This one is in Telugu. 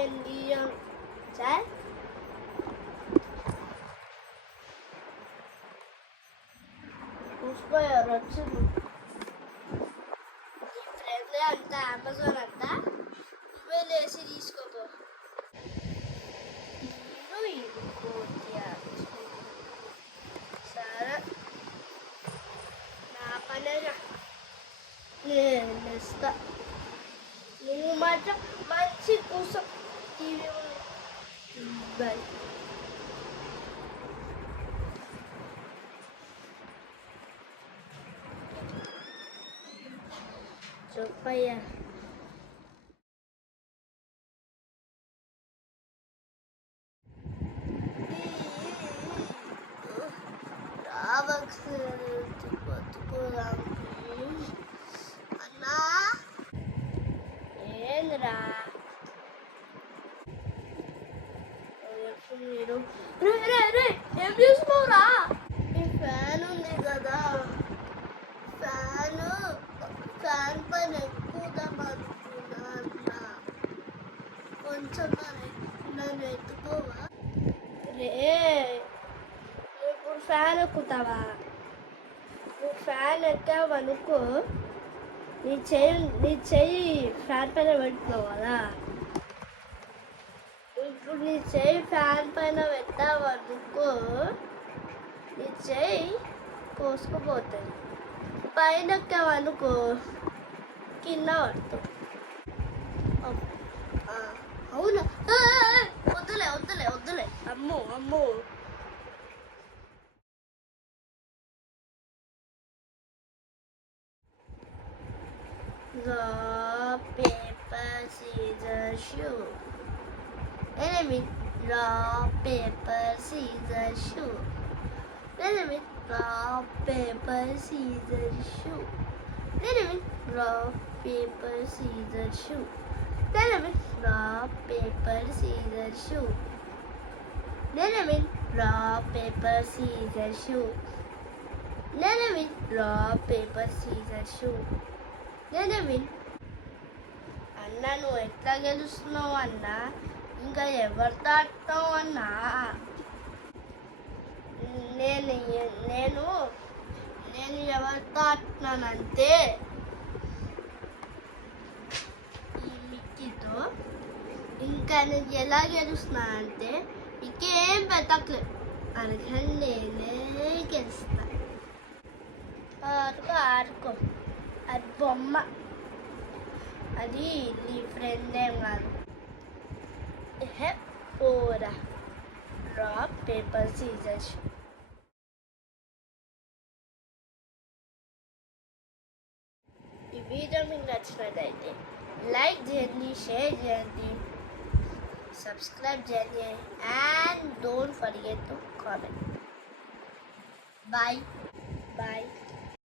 Indian chat. పుష్ప ఎవరు వచ్చింది ఈ ఫ్రెండ్ అంట అమెజాన్ అంట నువ్వే లేచి తీసుకోపో ఇది సరే నా పనేగా నేను ఇస్తా నువ్వు మాత్రం మంచి కూర్చో టీవీ బాయ్ చెప్పయ్యా అన్నా ఏంద్రా మీరు ఏం చూసుకోరా ఈ ఫ్యాన్ ఉంది కదా ఫ్యాన్ పైన ఎక్కుదామనుకున్నా కొంచెం నన్ను ఎత్తుకోవా రే ఇప్పుడు ఫ్యాన్ ఎక్కుతావా నువ్వు ఫ్యాన్ ఎక్కావనుకో నీ చెయ్యి ఫ్యాన్ పైన పెట్టుకోవు కదా ఇప్పుడు నీ చెయ్యి ఫ్యాన్ పైన పెట్టావనుకో నీ చెయ్యి కోసుకుపోతుంది పైన ఎక్కావనుకో కింద పడుతుంది అవునా వద్దులే అమ్మో Rock, paper, scissors, shoe. Enemy. Rock, paper, scissors, shoe. Enemy. Rock, paper, scissors, shoe. Enemy. Rock, paper, scissors, shoe. Enemy. Rock, paper, scissors, shoe. Enemy. Rock, paper, scissors, shoe. Enemy. Rock, paper, scissors, shoe. అన్న నువ్వు ఎట్లా గెలుస్తున్నావు అన్నా ఇంకా ఎవరితో ఆడుతావు అన్నా నేను నేను నేను ఎవరితో ఆడుతున్నానంటే ఈ మిక్కీతో ఇంకా నేను ఎలా గెలుస్తున్నానంటే ఇంకేం పెట్టట్లేదు అందుకని నేనే గెలుస్తాను ఆడుకో అది బొమ్మ అది నీ ఫ్రెండ్ ఏం కాదు పోరా రాక్ పేపర్ సీజర్స్ ఈ వీడియో మీకు నచ్చినట్టయితే లైక్ చేయండి షేర్ చేయండి సబ్స్క్రైబ్ చేయండి and don't forget to comment bye